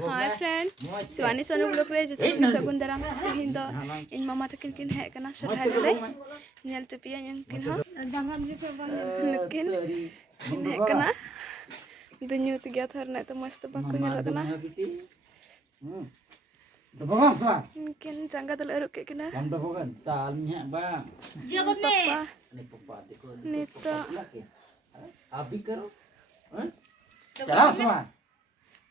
Hi friend Shivani Sonu blog रे जो सगुन दाराम तेहन दो इन मामा तकिन किन है कना सरहाय रे नेल चुपिया किन हो नकिन किन है कना दुन्यू तिया थरना तो मस्त बाको नेल कना किन जंगा दल रुक के कना पापा नीतो अभी करो चला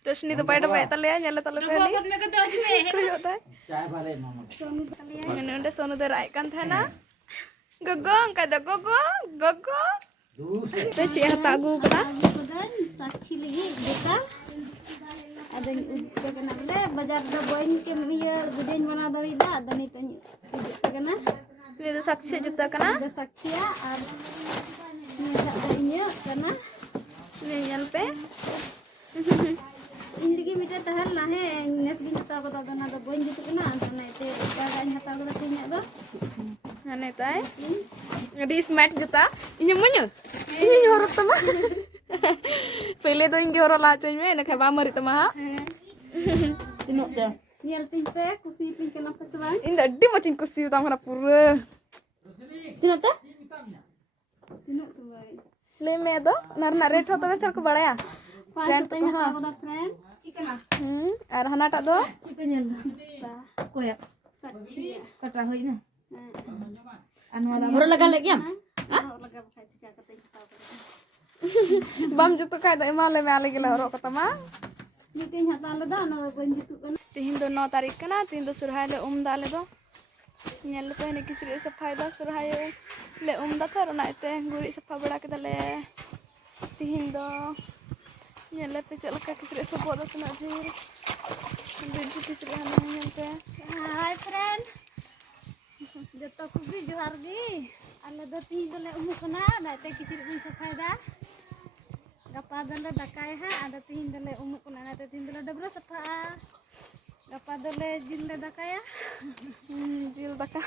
रोशनी तो पैड पे तले नेल तले पे बहुत में को दो में कोई होता है चाय वाले मामा सोनू तले नंदे सोनू दे राय कान था ना गगो का द गगो गगो तो चे हता गु कना साक्षी लगी देखा ada kena le bajar da boin ke miya gudein mana dari da adani tanya kena ini tuh saksi juta kena ada saksi ya ar ini kena ini nyampe indigi mita tahal lah he nes bin ta ko da na da boin gitu kena antana ite daga nya ta ko tinya do aneh tay di smart juta ini munyu ini horor tama pele to inge horor la coy me na khaba mari tama ha tinok ja niel tin pe kusi pin kena paswan ini addi macin kusi utang kana pura tinok ta tinok tu bai le me do nar rate ho to besar ko badaya friend tanya ha boda friend chicken ar hana ta do chicken nyel ta koyak saksi kata hoy na anu ada baru laga lagi am baru laga khai chika kata kita bam jutu kai da imale me ale gila horor katama meeting hata le da no gon jitu kan तिहिन दो 9 तारीख कना तिहिन दो सुरहाय ले उमदा ले दो nail पे ने किसरे सफाई दा सुरहाय ले उमदा थर नाते गुरी सफा बड़ा के दले तिहिन दो नेल पे चल का किसरे सब बोदा तना फिर बिजु किसरे हन नेल पे हाय फ्रेंड जतो को भी जोहार गी आले दो ती दले उमु कना नाते किसरे bin सफाई दा gapa dole dakai ha ada tin dole umu kuna nate tin dole dabra safa gapa dole jil le dakaya jil daka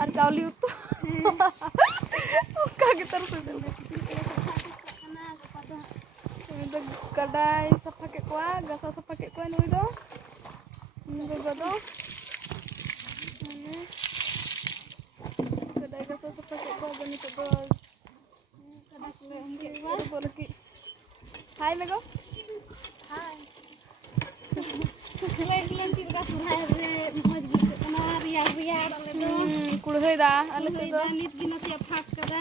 ar chauli utu ka gitar se dole kana gapa do udah kadai safa ke kwa gasa safa ke kwa nui do ini do ini kadai gasa safa ke kwa bani to do kadai le unke kwa bolki Hai Mego. hai kalian tidak surhay re moj gitu kana ria ale do Kulhoi da ale se do nit gina siap hak kada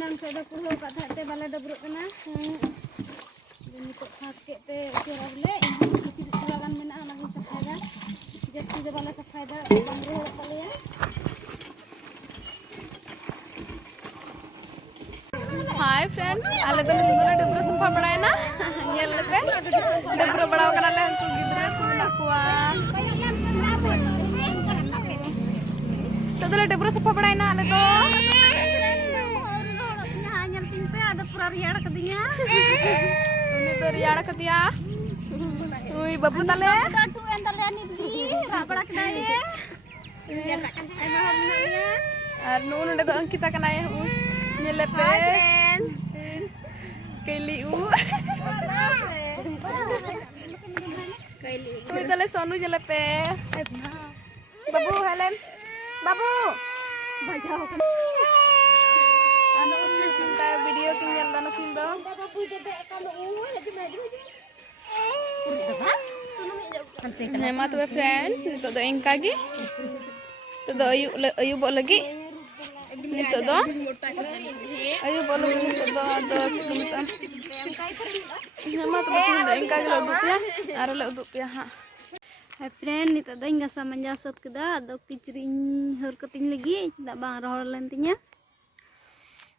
nang se do kulo ka thate bala dabro kana ini kok hak ke te kira le ini kecil kelagan mena lagi safada jadi de bala safada bangro kalian hi friend आले तो नितुला Dubrow सफा बड़ाय ना nail पे Dubrow बड़ाव करा ले हमको गिदरा कुला कुआ तो दले डबरो सफा बड़ाय ना आले तो nyal tin pe ada pura riar kadinya ini तो रियाड़ कतिया उई बाबू तले tu entale ani di ra bada kedai और नून उडे तो अंकिता कना है नेल पे कैली उ उई तले सोनू जले पे बाबू Helen Babu bajau anu cinta video kin nyal dana kin do Nema tuh friend nito do engka gi to do ayu bo lagi nito do ayu bo lagi nito do cinta Nema tuh do engka gi lo dupya aro le dupya ha hai friend nito do enggak sama jasot keda ado kicring heur keting lagi ndak bang rohol lentinya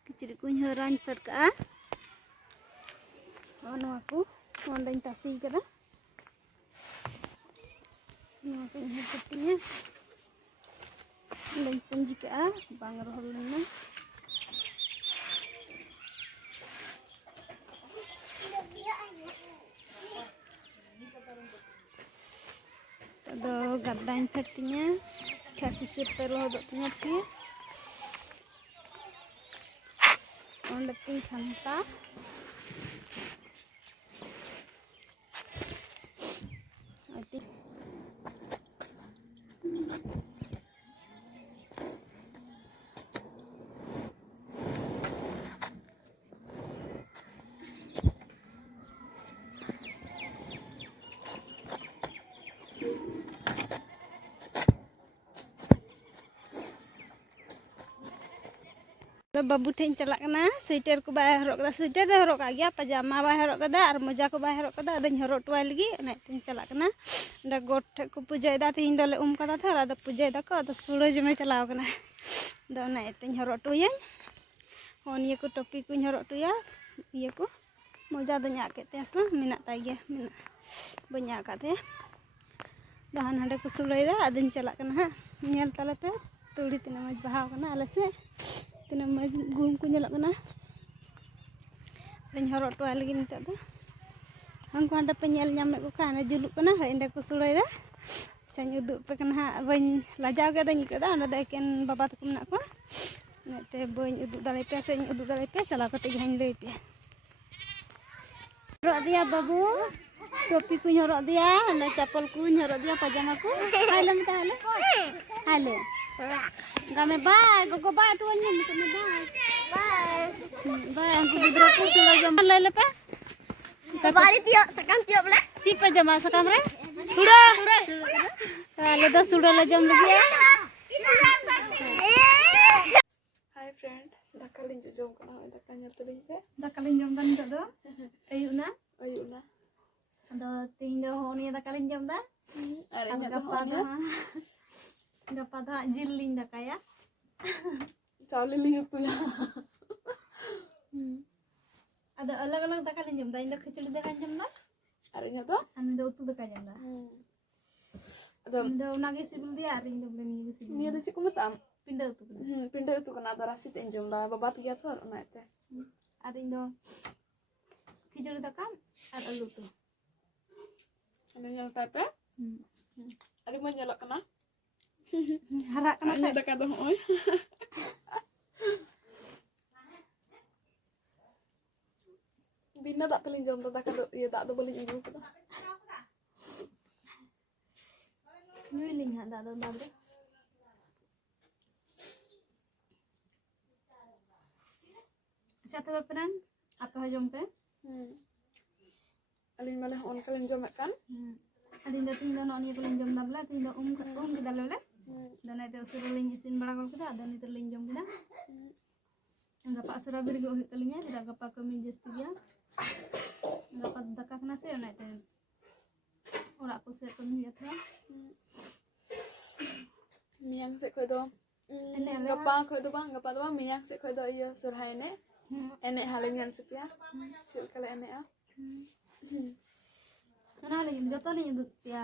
kiciri kuñ heuran per ka ono aku mondain tasi keda Ngapain ketingnya lain pun jika bang rohol Todo gadain fertinya kasih super hodoknya ki on the pink santa बाबू ठेन चला कना sweater को bye Harak कदा sweater दे हरक गया पजामा bye Harak कदा और मोजा को bye Harak कदा अदन हरक टुवाय लगी नाइटिन चला कना दा गोट ठे को पूजा दा तीन दले कदा था अदा पूजा दा को अदा सुड़ो जमे चलाव कना दा नाइटिन हरक टुया होन ये को टोपी को हरक टुया ये को मोजा द न्या के तेस मा मिना ताय गया मिना बन्या काते दान हंडे को सुड़ाई दा अदन चला कना हा नेल तलते तुड़ी तना मज बहाव कना आले से तना मज गुम को नेलक कना दिन हरक टुवाय लगी नित दा हमको हंडे पे नेल ᱧᱟᱢᱮ को खाने जुलुक कना इंडे को सुड़ाई दा चाኝ उदुग पे कना हा बन लाजाव गे दाኝ को दा ओना दा एकेन बाबा तको मेना को नेते बन उदुग दाले पे से उदुग दाले पे चला कते हाኝ लई पे हरक दिया बाबू टोपी को हरक दिया ना चप्पल को हरक दिया पजामा को हाले मत हाले गामे बाय गोगो बाय टुवन ने मत बाय बाय हमको गिद्रा को सुला जम ले ले पे बारी तिया सकम तिया बले ची पजामा सकम रे सुड़ा ले दा सुड़ा ले जम लगिया हाय फ्रेंड दाका लिंज जम कना दाका nyal tuling pe दाका लिन जम दा नितो दो अयुना ayuna अदो तीन दो होनी दाका लिन जम दा are nya गप्पा दा जिल लिन दाकाया chawle ling tuya ada अलग-अलग दाका लिन जम दा इन खिचड़ी दाका जम दा are nya to हम दो उतु दाका जम दा ado दो नागे सिबिल दिया रिंग दो बले नी CIBIL ni ada cik metam पिंडा उतु pindah itu kena ada rasi tenjom lah babat dia tuh orang itu ada इन दो खिचड़ी दाका और आलू तो ada yang tepe ada mau nyelok kena हरा कना ada dekat dong oi bina tak telinjom tuh dekat tuh ya tak tuh boleh ibu tuh नुई लिन हदा दो बाबरे अच्छा तो friend आप जम पे alin malah on kalian jom kan अदिन दो तीन दो नोनी को लिन जम दबला तीन दो के दलले दने ते उसुर लिन इसिन बड़ा कल कदा दने ते लिन जम कदा गपा सरा बिर गो तलिnya बिरा गपा कमी जस्ती गया गपा दका कना से नाते ओरा को से कमी ya था miang sih kau itu gapa kau itu bang miang sih kau itu iya surhay ne enek halengan supaya sil kali enek ah Sana lagi joto nih untuk ya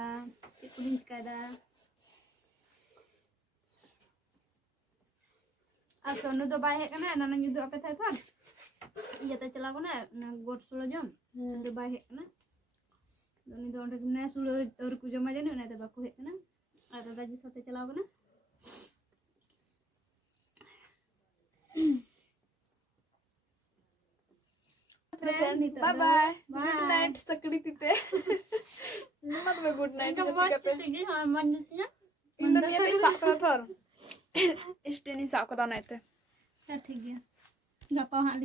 ikutin sekada. Asal nu do baik kan na nang yudo apa tha tha. Iya ta chala ko na na got sulo jom. Nu baik kan. Doni do onde na sulo और ku jom aja na ta baku he kan. Ada gaji sate chala ko na. bye bye good night sakdi tite mat be good night tinggi manjutnya. inda ni pe sak thor isteni sak ko da naite अच्छा ठीक है गप्पा हाँ